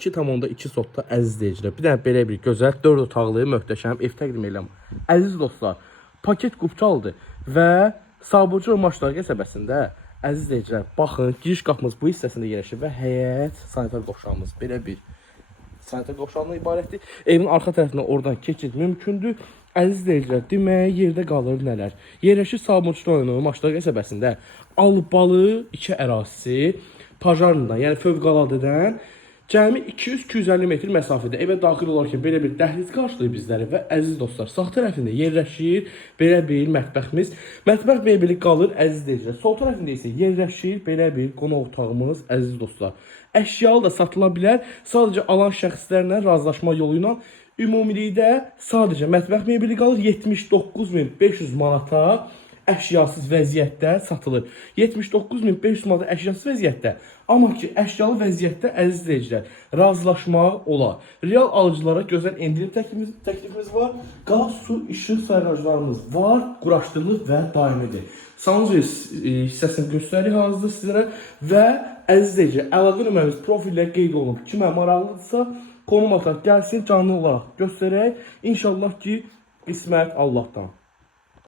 2,2 sotda əziz izləyicilər. Bir dənə belə bir gözəl 4 otaqlı möhtəşəm ev təqdim edirəm. Əziz dostlar, paket qupçaldır və Sabunçu Maçlar qəsəbəsində əziz izləyicilər, baxın, giriş qapımız bu hissəsində yerləşir və həyət sanitar qovşağımız belə bir sanitar qovşağından ibarətdir. Evin arxa tərəfindən oradan keçid mümkündür. Əziz izləyicilər, deməyə yerdə qalır nələr? Yerləşir Sabunçu rayonu Maçlar qəsəbəsində Albalı 2 ərazisi Pajarından, yəni fövqəladadən cəmi 200-250 metr məsafədə evə daxil olarkən belə bir dəhliz qarşılayır bizləri və əziz dostlar, sağ tərəfində yerləşir belə bir mətbəximiz. Mətbəx mebeli qalır əziz izləyicilər. Sol tərəfində isə yerləşir belə bir qonaq otağımız əziz dostlar. Əşyalı da satıla bilər. Sadəcə alan şəxslərlə razılaşma yolu ilə ümumilikdə sadəcə mətbəx mebeli qalır 79.500 manata. Əşyasız vəziyyətdə satılır. 79.500 manat əşyasız vəziyyətdə. Amma ki, əşyalı vəziyyətdə əziz izləyicilər, razılaşmaq olar. Real alıcılara gözəl endirim təklifimiz var. Qaz, su, işıq sayğaclarımız var. Quraşdırılır və daimidir. Sanuzel hissəsini göstərir hazırdır sizlərə. Və əziz izləyicilər, əlaqə nömrəmiz profillə qeyd olunub. Kimə maraqlıdırsa, konum atar gəlsin, canlı olaraq göstərək. İnşallah ki, qismət Allahdan.